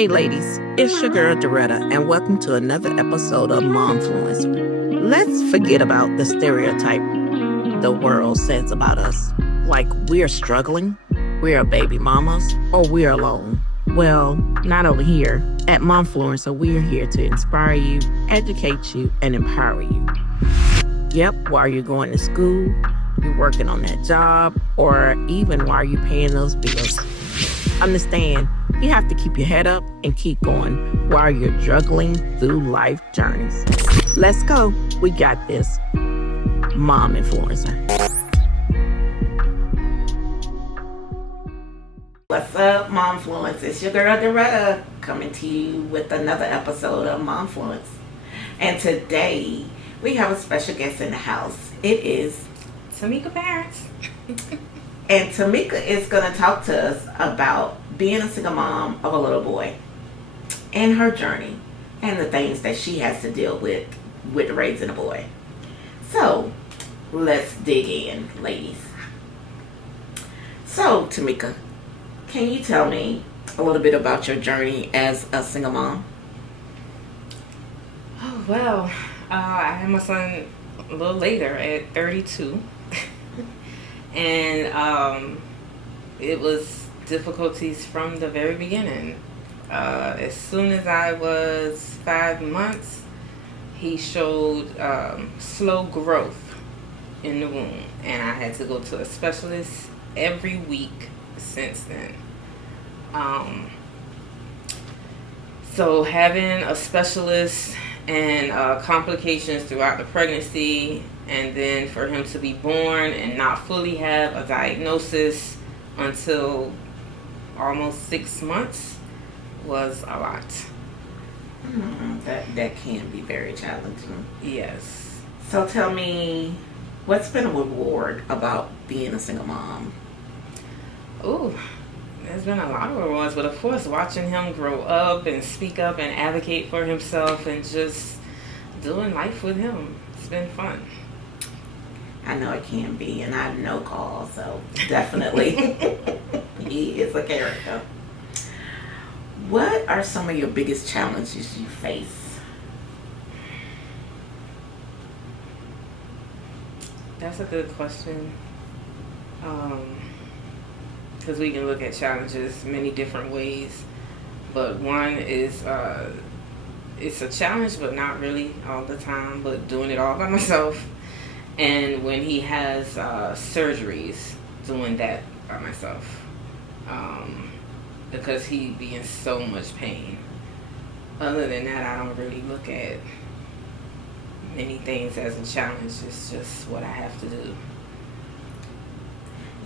Hey ladies, it's your girl Doretta, and welcome to another episode of Momfluence. Let's forget about the stereotype the world says about us, like we're struggling, we're baby mamas, or we're alone. Well, not over here. At Momfluencer, we're here to inspire you, educate you, and empower you. Yep, while you're going to school, you're working on that job, or even while you're paying those bills. Understand, you have to keep your head up and keep going while you're juggling through life journeys. Let's go. We got this. Mom Influencer. What's up, Momfluence? It's your girl, Doretta, coming to you with another episode of Momfluence. And today, we have a special guest in the house. It is Tamekia parents. And Tamekia is going to talk to us about being a single mom of a little boy and her journey and the things that she has to deal with raising a boy. So, let's dig in, ladies. So, Tamekia, can you tell me a little bit about your journey as a single mom? Oh, well, I had my son a little later at 32. And it was difficulties from the very beginning. As soon as I was 5 months, he showed slow growth in the womb, and I had to go to a specialist every week since then. So having a specialist and complications throughout the pregnancy, and then for him to be born and not fully have a diagnosis until almost 6 months was a lot. That can be very challenging. Yes. So tell me, what's been a reward about being a single mom? Ooh, there's been a lot of rewards, but of course watching him grow up and speak up and advocate for himself and just doing life with him, it's been fun. I know it can be, and I know Carl, so definitely he is a character. What are some of your biggest challenges you face? That's a good question. Because we can look at challenges many different ways, but one is it's a challenge, but not really all the time, but doing it all by myself. And when he has surgeries, doing that by myself, because he be in so much pain. Other than that, I don't really look at many things as a challenge. It's just what I have to do.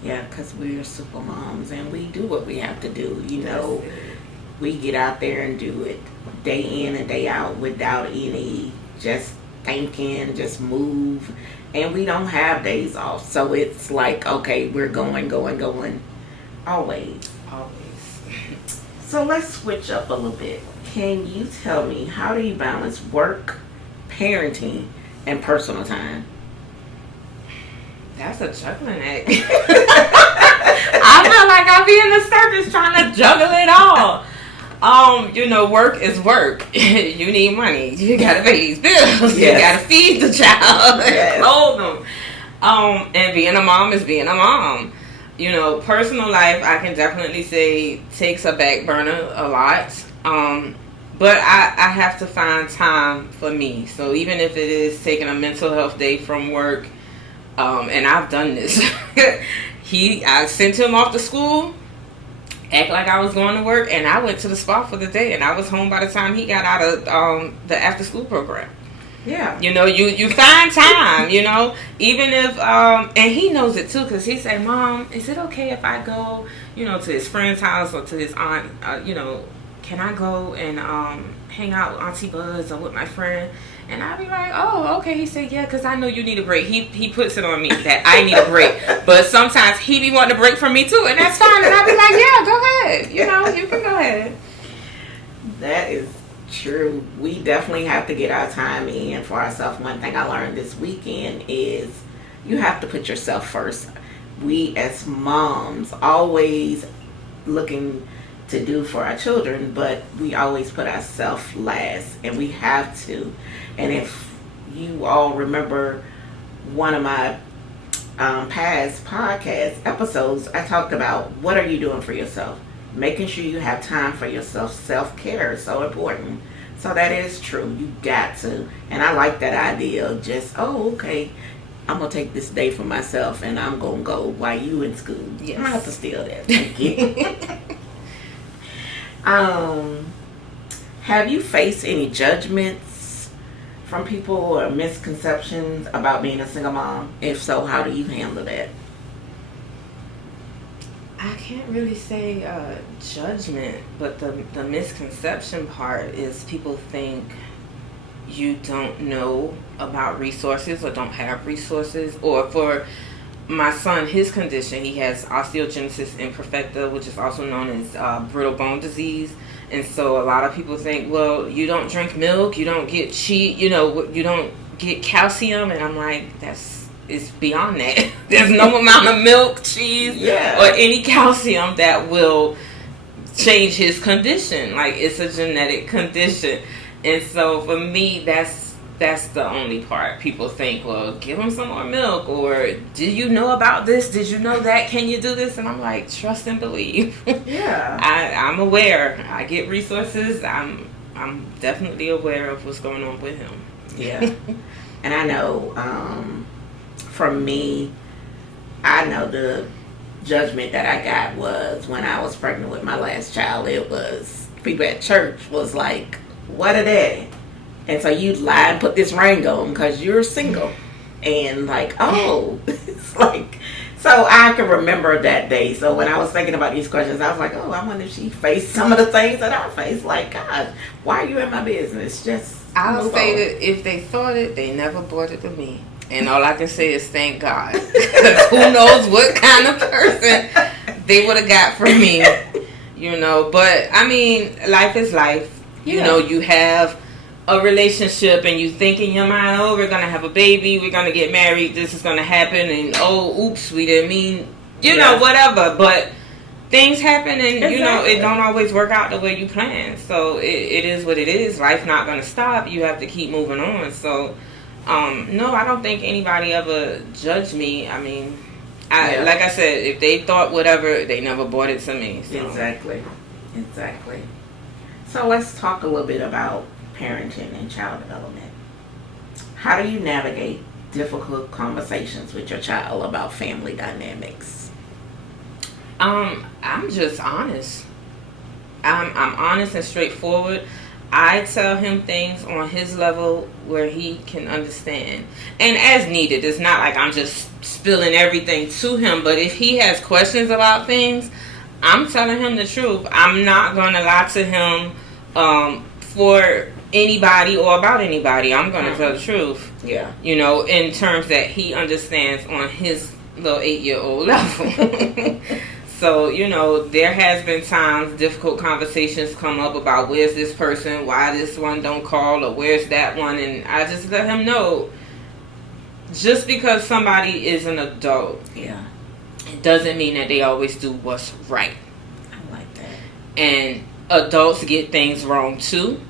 Yeah, because we're super moms and we do what we have to do. You know, we get out there and do it day in and day out without any just thinking, just move. And we don't have days off. So it's like, okay, we're going. Always. So let's switch up a little bit. Can you tell me, how do you balance work, parenting, and personal time? That's a juggling act. I feel like I'll be in the circus trying to juggle it all. Work is work. You need money. You gotta pay these bills. Yes. You gotta feed the child. Yes. Clothe them. And being a mom is being a mom. Personal life, I can definitely say, takes a back burner a lot. But I have to find time for me. So even if it is taking a mental health day from work, and I've done this. I sent him off to school, act like I was going to work, and I went to the spa for the day, and I was home by the time he got out of the after school program. Yeah. You find time, even if, and he knows it too, because he said, Mom, is it okay if I go, to his friend's house or to his aunt, can I go and hang out with Auntie Buzz or with my friend? And I'd be like, oh, okay. He said, yeah, because I know you need a break. He puts it on me that I need a break. But sometimes he be wanting a break from me too, and that's fine. And I'd be like, yeah, go ahead. You can go ahead. That is true. We definitely have to get our time in for ourselves. One thing I learned this weekend is you have to put yourself first. We as moms always looking to do for our children, but we always put ourselves last, and we have to. And if you all remember one of my past podcast episodes, I talked about what are you doing for yourself, making sure you have time for yourself. Self-care is so important. So that is true. You got to. And I like that idea of just, oh, okay, I'm going to take this day for myself and I'm going to go while you in school. Yes. I'm going to have to steal that. Thank you. Have you faced any judgments from people or misconceptions about being a single mom? If so, how do you handle that? I can't really say judgment, but the misconception part is people think you don't know about resources or don't have resources. Or for my son, his condition, he has osteogenesis imperfecta, which is also known as brittle bone disease. And so a lot of people think, well, you don't drink milk, you don't get you don't get calcium. And I'm like, it's beyond that. There's no amount of milk, cheese, or any calcium that will change his condition. Like, it's a genetic condition. And so for me, that's the only part. People think, well, give him some more milk, or do you know about this? Did you know that? Can you do this? And I'm like, trust and believe. Yeah. I'm aware. I get resources. I'm definitely aware of what's going on with him. Yeah. And I know, for me, I know the judgment that I got was when I was pregnant with my last child. It was people at church was like, what a day. And so you lie and put this ring on because you're single. And like, oh, it's like, so I can remember that day. So when I was thinking about these questions, I was like, oh, I wonder if she faced some of the things that I faced. Like, God, why are you in my business? Just I'll say that if they thought it, they never brought it to me. And all I can say is thank God. Because who knows what kind of person they would have got from me. But I mean, life is life. Yeah. You have a relationship and you think in your mind, oh, we're going to have a baby, we're going to get married, this is going to happen, and oh, oops, we didn't mean, whatever. But things happen and, Exactly. it don't always work out the way you plan. So it is what it is. Life's not going to stop. You have to keep moving on. So, no, I don't think anybody ever judged me. I mean, like I said, if they thought whatever, they never brought it to me. So. Exactly. So let's talk a little bit about parenting and child development. How do you navigate difficult conversations with your child about family dynamics? I'm just honest. I'm honest and straightforward. I tell him things on his level where he can understand. And as needed. It's not like I'm just spilling everything to him. But if he has questions about things, I'm telling him the truth. I'm not going to lie to him for anybody or about anybody. I'm going to tell the truth. Yeah. In terms that he understands on his little 8-year-old level. So, there has been times difficult conversations come up about where's this person, why this one don't call, or where's that one. And I just let him know, just because somebody is an adult, it doesn't mean that they always do what's right. I like that. And adults get things wrong too.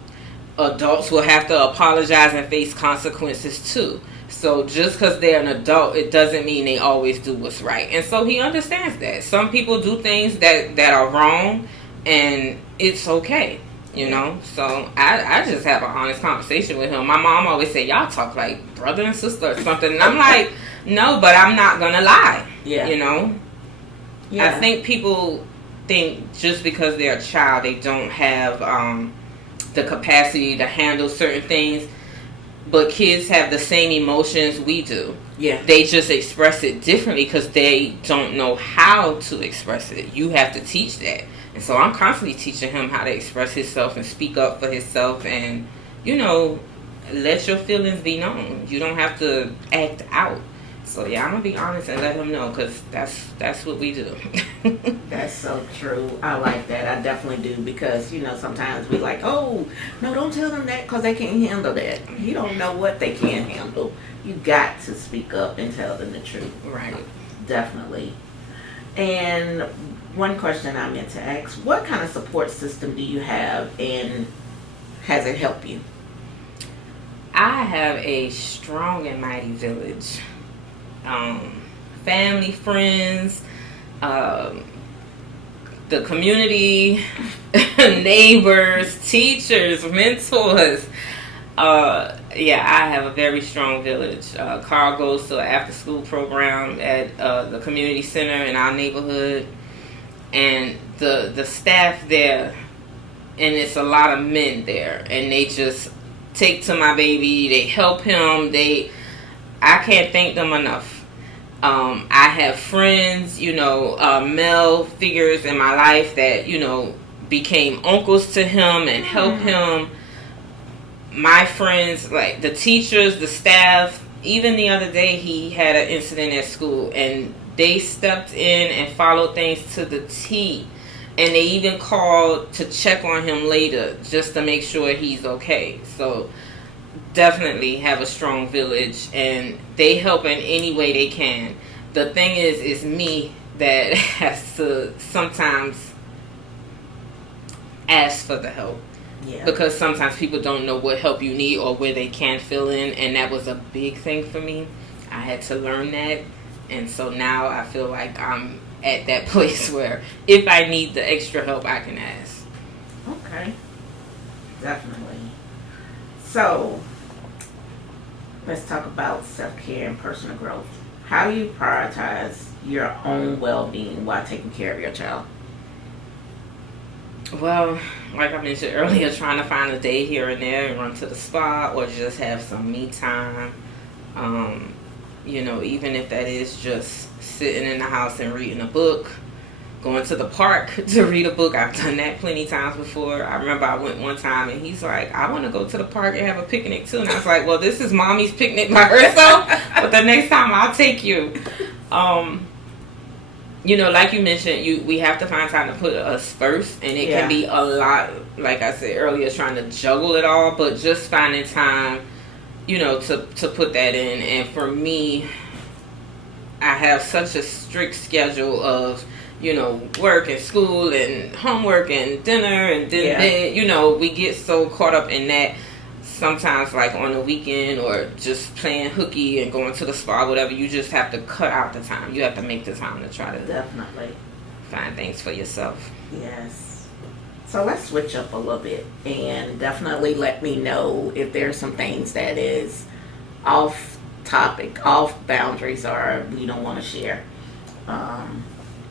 Adults will have to apologize and face consequences too. So just because they're an adult, it doesn't mean they always do what's right. And so he understands that. Some people do things that are wrong, and it's okay, So I just have an honest conversation with him. My mom always say, y'all talk like brother and sister or something. And I'm like, no, but I'm not going to lie, Yeah. I think people think just because they're a child, they don't have the capacity to handle certain things. But kids have the same emotions we do. Yeah. They just express it differently because they don't know how to express it. You have to teach that. And so I'm constantly teaching him how to express himself and speak up for himself and, let your feelings be known. You don't have to act out. So, I'm going to be honest and let him know because that's what we do. That's so true. I like that. I definitely do because, sometimes we like, oh, no, don't tell them that because they can't handle that. You don't know what they can't handle. You got to speak up and tell them the truth. Right. Definitely. And one question I meant to ask: what kind of support system do you have, and has it helped you? I have a strong and mighty village. Family, friends, the community, neighbors, teachers, mentors. I have a very strong village. Carl goes to an after-school program at the community center in our neighborhood, and the staff there, and it's a lot of men there, and they just take to my baby. They help him. I can't thank them enough. I have friends, male figures in my life that, became uncles to him and helped him. My friends, like the teachers, the staff, even the other day he had an incident at school and they stepped in and followed things to the T. And they even called to check on him later just to make sure he's okay. So definitely have a strong village, and they help in any way they can. The thing is, it's me that has to sometimes ask for the help. Yeah. Because sometimes people don't know what help you need or where they can fill in, and that was a big thing for me. I had to learn that, and so now I feel like I'm at that place where if I need the extra help, I can ask. Okay. Definitely. So, let's talk about self-care and personal growth. How do you prioritize your own well-being while taking care of your child? Well, like I mentioned earlier, trying to find a day here and there and run to the spa or just have some me time. Even if that is just sitting in the house and reading a book, going to the park to read a book. I've done that plenty times before. I remember I went one time and he's like, I want to go to the park and have a picnic too. And I was like, well, this is mommy's picnic by herself, but the next time I'll take you. Like you mentioned, we have to find time to put us first, and it can be a lot, like I said earlier, trying to juggle it all, but just finding time, to put that in. And for me, I have such a strict schedule of, work and school and homework and dinner and bed. We get so caught up in that sometimes, like on the weekend or just playing hooky and going to the spa, whatever. You just have to cut out the time. You have to make the time to try to definitely find things for yourself. Yes. So let's switch up a little bit and definitely let me know if there's some things that is off topic, off boundaries, or you don't want to share.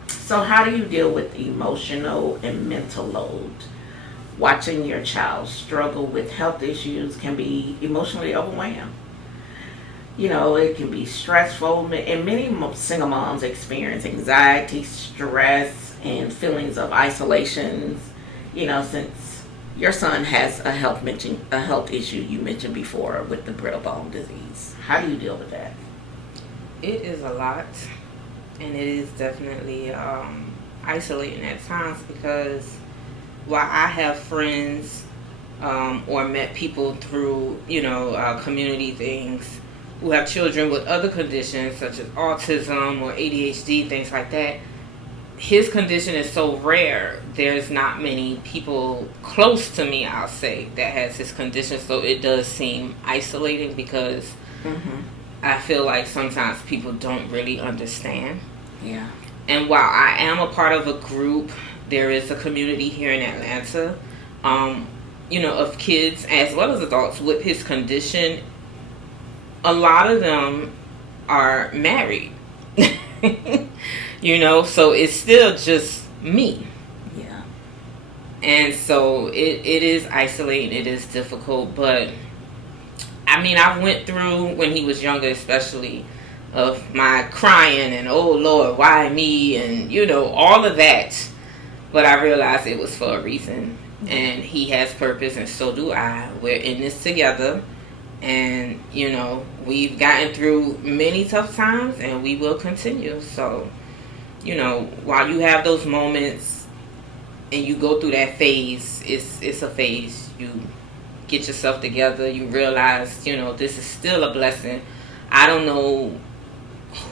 So how do you deal with emotional and mental load? Watching your child struggle with health issues can be emotionally overwhelming. It can be stressful, and many single moms experience anxiety, stress, and feelings of isolation. Since your son has a health issue you mentioned before with the brittle bone disease. How do you deal with that? It is a lot, and it is definitely isolating at times, because while I have friends or met people through community things who have children with other conditions such as autism or ADHD, things like that, his condition is so rare. There's not many people close to me, I'll say, that has his condition, so it does seem isolating, because I feel like sometimes people don't really understand. Yeah. And while I am a part of a group, there is a community here in Atlanta, of kids as well as adults with his condition. A lot of them are married, so it's still just me. Yeah. And so it is isolating, it is difficult, but I went through, when he was younger especially, of my crying and, oh Lord, why me, and all of that. But I realized it was for a reason, and he has purpose, and so do I. We're in this together, and we've gotten through many tough times, and we will continue. So while you have those moments and you go through that phase, it's a phase. You get yourself together, you realize this is still a blessing. I don't know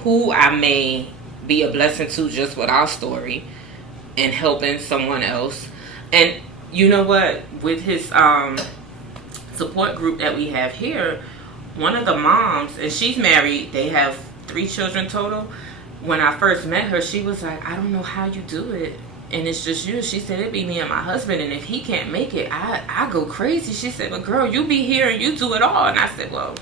who I may be a blessing to just with our story, and helping someone else. And you know what? With his support group that we have here, one of the moms, and she's married, they have 3 children total. When I first met her, she was like, I don't know how you do it. And it's just you. She said, it'd be me and my husband, and if he can't make it, I go crazy. She said, but girl, you be here and you do it all. And I said, well,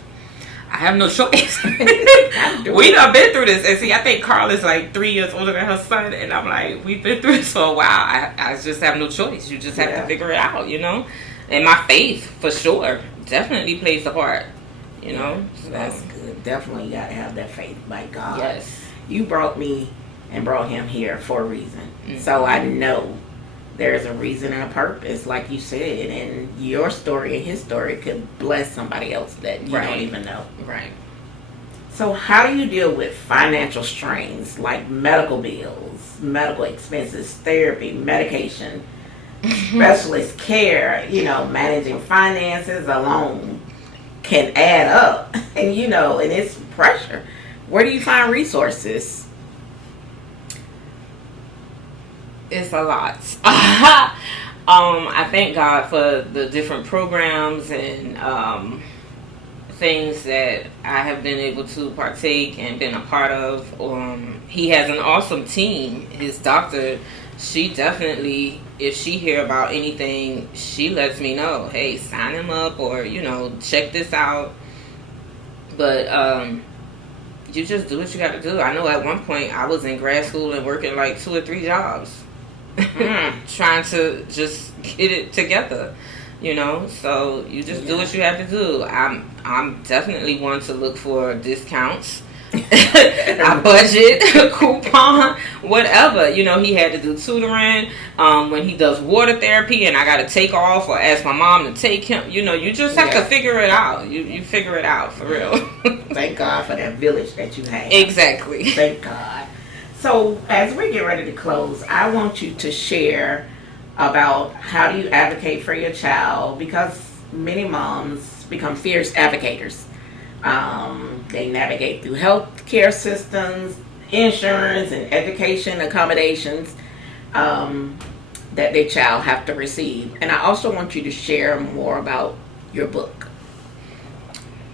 I have no choice. We done been through this. And see, I think Carl is like 3 years older than her son. And I'm like, we've been through this for a while. I just have no choice. You just have to figure it out, you know? And my faith, for sure, definitely plays a part, you know? So that's good. Definitely got to have that faith by God. Yes. You brought me and brought him here for a reason. So I know there's a reason and a purpose, like you said, and your story and his story could bless somebody else that you don't even know. Right. So how do you deal with financial strains like medical bills, medical expenses, therapy, medication, specialist care? You know, managing finances alone can add up, and and it's pressure. Where do you find resources? It's a lot. I thank God for the different programs and things that I have been able to partake and been a part of. He has an awesome team. His doctor, she definitely, if she hear about anything, she lets me know. Hey, sign him up, or check this out. But you just do what you got to do. I know at one point I was in grad school and working like 2 or 3 jobs. Trying to just get it together, so you just do what you have to do. I'm definitely one to look for discounts. I budget, coupon, whatever. He had to do tutoring when he does water therapy, and I got to take off or ask my mom to take him. You just have to figure it out. You figure it out for real. Thank God for that village that you have. Exactly. Thank God. So as we get ready to close, I want you to share about how do you advocate for your child, because many moms become fierce advocators. They navigate through health care systems, insurance, and education accommodations that their child have to receive. And I also want you to share more about your book.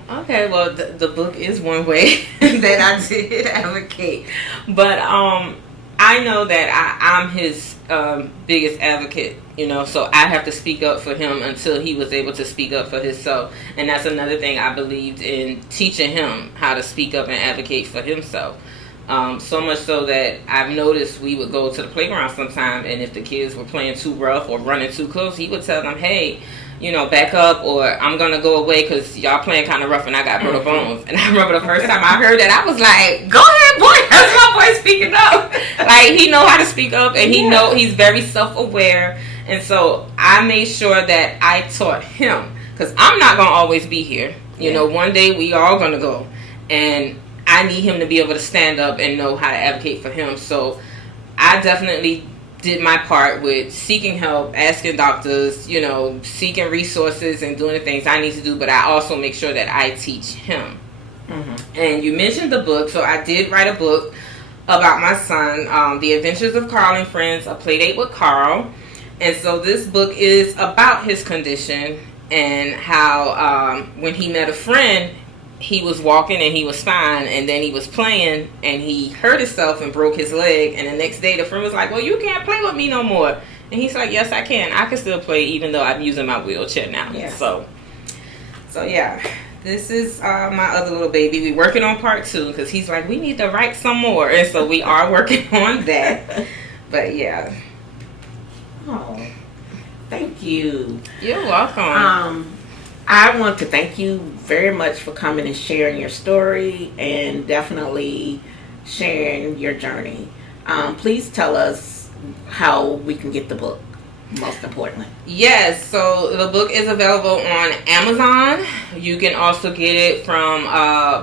Okay, well, the book is one way that I did advocate. But I know that I'm his biggest advocate, so I have to speak up for him until he was able to speak up for himself. And that's another thing I believed in, teaching him how to speak up and advocate for himself. So much so that I've noticed we would go to the playground sometime, and if the kids were playing too rough or running too close, he would tell them, hey, back up, or I'm going to go away because y'all playing kind of rough and I got brittle bones. And I remember the first time I heard that, I was like, go ahead, boy. That's my boy speaking up. Like, he know how to speak up, and he's very self-aware. And so I made sure that I taught him, because I'm not going to always be here. One day we all going to go. And I need him to be able to stand up and know how to advocate for him. So I definitely did my part with seeking help, asking doctors, seeking resources and doing the things I need to do, but I also make sure that I teach him. Mm-hmm. And you mentioned the book, so I did write a book about my son, The Adventures of Carl and Friends, A Playdate with Carl. And so this book is about his condition and how when he met a friend, he was walking and he was fine, and then he was playing and he hurt himself and broke his leg, and the next day the friend was like, well, you can't play with me no more. And he's like, yes, I can still play even though I'm using my wheelchair now. So yeah, this is my other little baby. We're working on part 2 because he's like, we need to write some more, and so we are working on that. But yeah. Oh, thank you. You're welcome. I want to thank you very much for coming and sharing your story and definitely sharing your journey. Please tell us how we can get the book, most importantly. Yes, so the book is available on Amazon. You can also get it from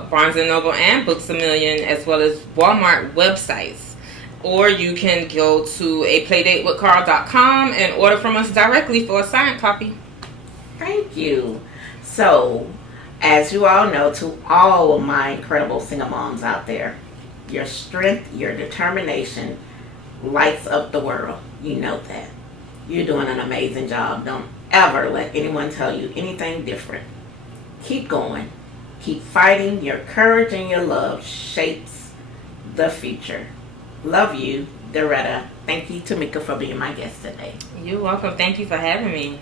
Barnes & Noble and Books A Million, as well as Walmart websites. Or you can go to aplaydatewithcarl.com and order from us directly for a signed copy. Thank you. So, as you all know, to all of my incredible single moms out there, your strength, your determination lights up the world. You know that. You're doing an amazing job. Don't ever let anyone tell you anything different. Keep going. Keep fighting. Your courage and your love shapes the future. Love you, Doretta. Thank you, Tamekia, for being my guest today. You're welcome. Thank you for having me.